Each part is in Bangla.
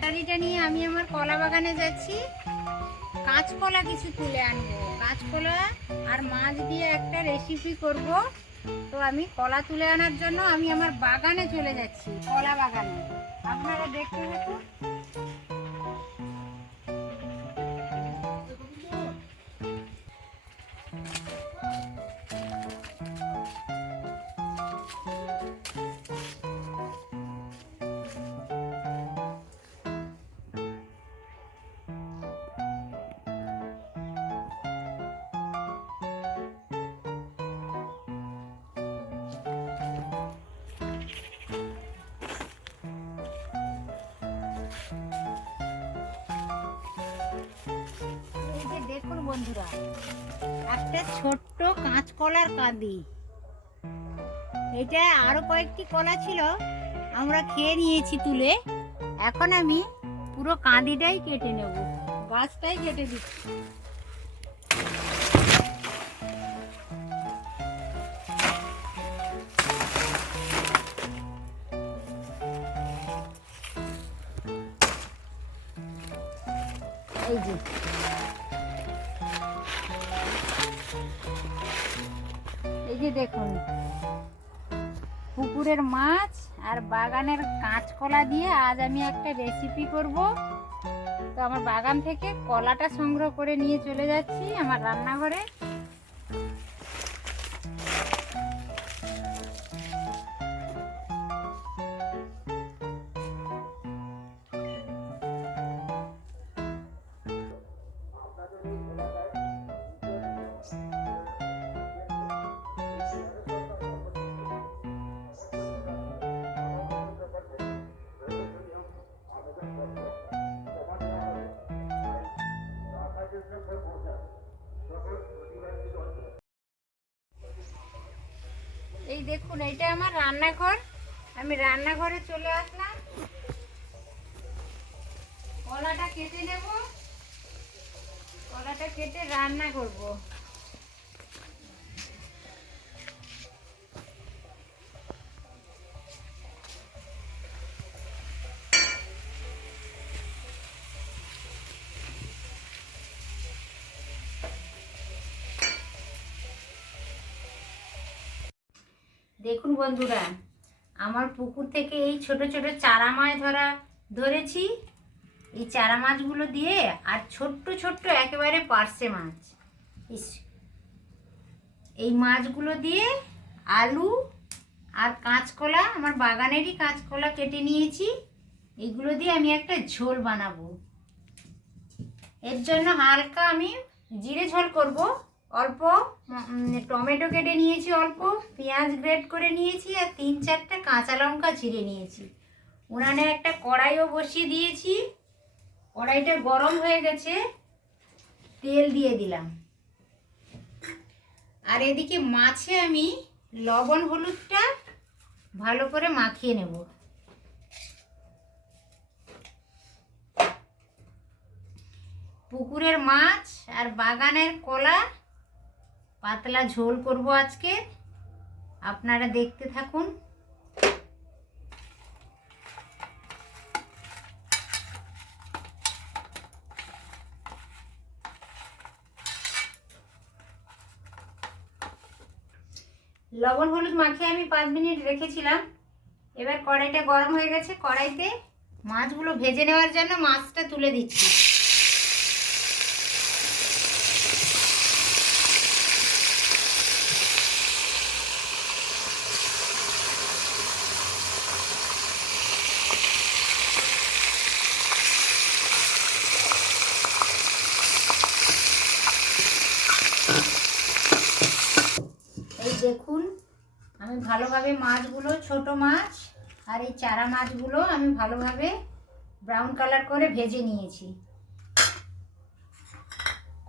বাটারিটা নিয়ে আমি আমার কলা বাগানে যাচ্ছি। কাঁচকলা কিছু তুলে আনবো। কাঁচকলা আর মাছ দিয়ে একটা রেসিপি করব। তো আমি কলা তুলে আনার জন্য আমি আমার বাগানে চলে যাচ্ছি, কলা বাগানে। আপনারা দেখতে থাকুন। দেখুন বন্ধুরা, একটা ছোট্ট কাঁচকলার কাঁদি। এটা আরো কয়েকটি কলা ছিল, আমরা খেয়ে নিয়েছি তুলে। এখন আমি পুরো কাঁদিটাই কেটে নেব, গাছটাই কেটে দিচ্ছি। এই যে দেখুন, পুকুরের মাছ আর বাগানের কাঁচকলা দিয়ে আজ আমি একটা রেসিপি করব। তো আমার বাগান থেকে কলাটা সংগ্রহ করে নিয়ে চলে যাচ্ছি আমার রান্নাঘরে। এই দেখুন, এইটা আমার রান্নাঘর। আমি রান্নাঘরে চলে আসলাম। কলাটা কেটে নেব, কলাটা কেটে রান্না করব। দেখুন বন্ধুরা, আমার পুকুর থেকে এই ছোট ছোট চারা মাছ ধরেছি। এই চারা মাছগুলো দিয়ে আর ছোট্ট ছোট্ট একেবারে পার্শে মাছ, এই মাছগুলো দিয়ে আলু আর কাঁচকলা, আমার বাগানেরই কাঁচকলা কেটে নিয়েছি, এগুলো দিয়ে আমি একটা ঝোল বানাবো। এর জন্য হালকা আমি জিরে ঝোল করব। অল্প টমেটো কেটে নিয়েছি, অল্প পেঁয়াজ গ্রেট করে নিয়েছি, আর 3-4টা কাঁচা লঙ্কা চিড়ে নিয়েছি। উনানে একটা কড়াইও বসিয়ে দিয়েছি। কড়াইটা গরম হয়ে গেছে, তেল দিয়ে দিলাম। আর এদিকে মাছে আমি লবণ হলুদটা ভালো করে মাখিয়ে নেব। পুকুরের মাছ আর বাগানের কলা পাতলা ঝোল করব আজকে, আপনারা দেখতে থাকুন। লবণ হলুদ মাখিয়ে আমি 5 মিনিট রেখেছিলাম। এবার কড়াইটা গরম হয়ে গেছে, কড়াইতে মাছগুলো ভেজে নেওয়ার জন্য মাছটা তুলে দিচ্ছি। এই দেখুন, আমি ভালোভাবে মাছগুলো, ছোট মাছ আর এই চারা মাছগুলো আমি ভালোভাবে ব্রাউন কালার করে ভেজে নিয়েছি।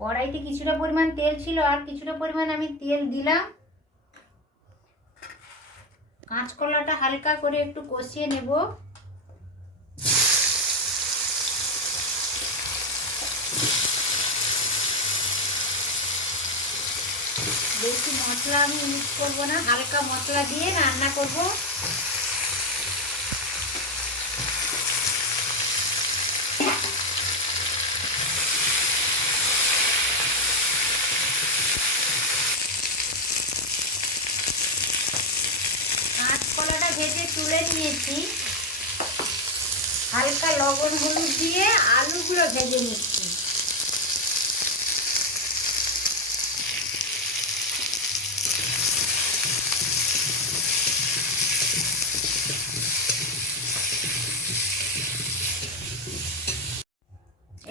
কড়াইতে কিছুটা পরিমাণ তেল ছিল, আর কিছুটা পরিমাণ আমি তেল দিলাম। কাঁচকলাটা হালকা করে একটু কষিয়ে নেব। বেশি মশলা আমি ইউজ করবো না, হালকা মশলা দিয়ে রান্না করব। কাঁচকলাটা ভেজে তুলে নিয়েছি, হালকা লবণ হলুদ দিয়ে আলুগুলো ভেজে নিচ্ছি।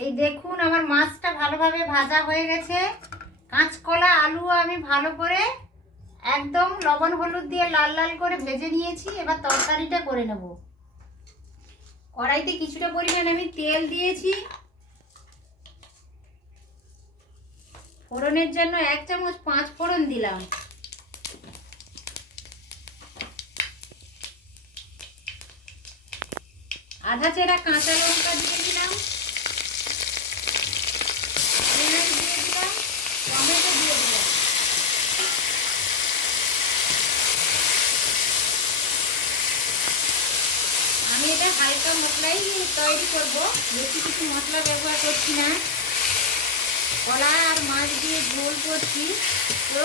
এই দেখুন আমার মাছটা ভালোভাবে ভাজা হয়ে গেছে। কাঁচকলা আলু আমি ভালো করে একদম লবণ হলুদ দিয়ে লাল লাল করে ভেজে নিয়েছি। এবার তরকারিটা করে নেব। কড়াইতে কিছুটা পরিমাণ আমি তেল দিয়েছি। ফোড়নের জন্য 1 চামচ 5 ফোড়ন দিলাম। আধা চেরা কাঁচা লঙ্কা দিয়ে দিলাম, পেঁয়াজ দিয়ে দিলাম, টমেটো দিয়ে দিলাম। আমি এটা হালকা মশলাই তৈরি করব, বেশি কিছু মশলা ব্যবহার করছি না। কলা আর মাছ দিয়ে ঝোল করছি, তো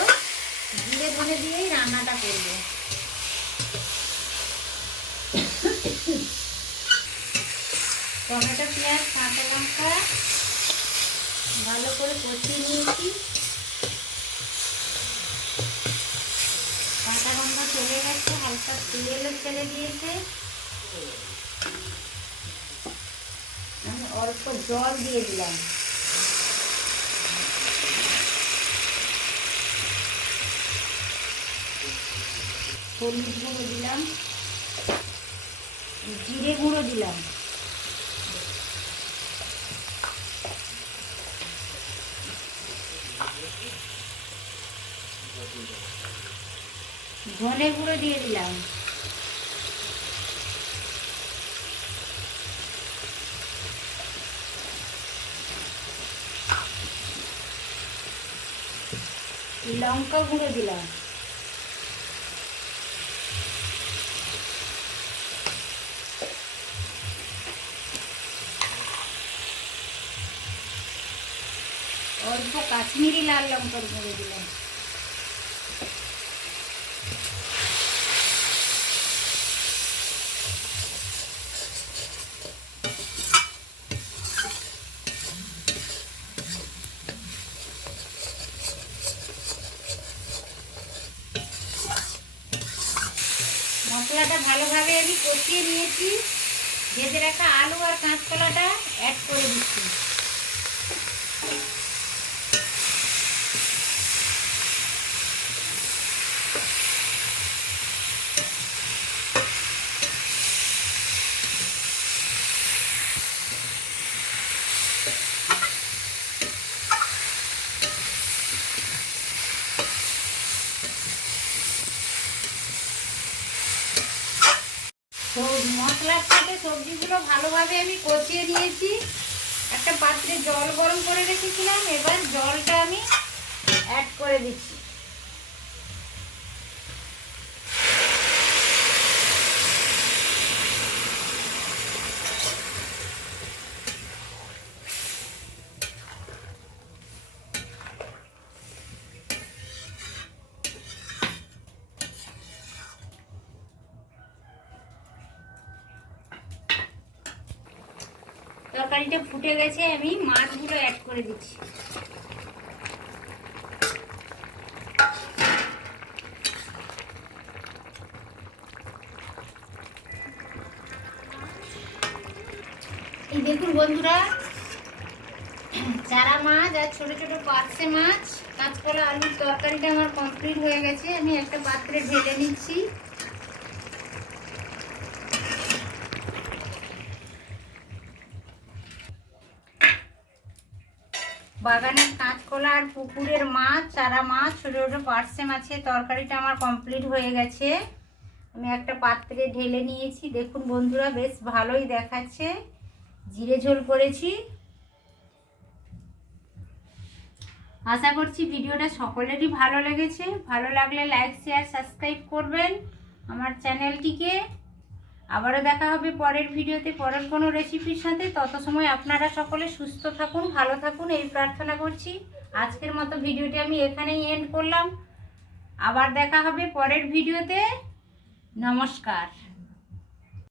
জিরে ধনে দিয়েই রান্নাটা করব। টমেটো, পেঁয়াজ, কাঁচা লঙ্কা ভালো করে কষিয়ে নিয়েছি। কাঁচা লঙ্কা চলে গেছে, হালকা তেলও ছেড়ে দিয়েছে। আমি অল্প জল দিয়ে দিলাম। হলুদ গুঁড়ো দিলাম, জিরে গুঁড়ো দিলাম, ধনে গুঁড়ো দিয়ে দিলাম, লঙ্কা গুঁড়ো দিলাম, অল্প কাশ্মীরি লাল লঙ্কার গুঁড়ো দিলাম। মশলাটা ভালোভাবে আমি কষিয়ে নিয়েছি। ভেজে রাখা আলু আর কাঁচকলাটা অ্যাড করে দিচ্ছি। মশলার সাথে সবজিগুলো ভালোভাবে আমি কষিয়ে নিয়েছি। একটা পাত্রে জল গরম করে রেখেছিলাম, এবার জলটা আমি অ্যাড করে দিচ্ছি। তরকারিটা ফুটে গেছে, আমি মাছগুলো অ্যাড করে দিচ্ছি। এই দেখুন বন্ধুরা, চারা মাছ আর ছোট ছোট পার্শে মাছ, কাঁচকলা আলুর তরকারিটা আমার কমপ্লিট হয়ে গেছে। আমি একটা পাত্রে ঢেলে নিচ্ছি। বাগানের কাঁচকলা আর পুকুরের মাছ, চারা মাছ, ছোটো ছোটো পার্শে মাছের তরকারিটা আমার কমপ্লিট হয়ে গেছে। আমি একটা পাত্রে ঢেলে নিয়েছি। দেখুন বন্ধুরা, বেশ ভালোই দেখাচ্ছে। জিরে ঝোল করেছি। আশা করছি ভিডিওটা সকলেরই ভালো লেগেছে। ভালো লাগলে লাইক, শেয়ার, সাবস্ক্রাইব করবেন আমার চ্যানেলটিকে। আবারও দেখা হবে পরের ভিডিওতে পরের কোনো রেসিপির সাথে। তত সময় আপনারা সকলে সুস্থ থাকুন, ভালো থাকুন এই প্রার্থনা করছি। আজকের মতো ভিডিওটি আমি এখানেই এন্ড করলাম। আবার দেখা হবে পরের ভিডিওতে। নমস্কার।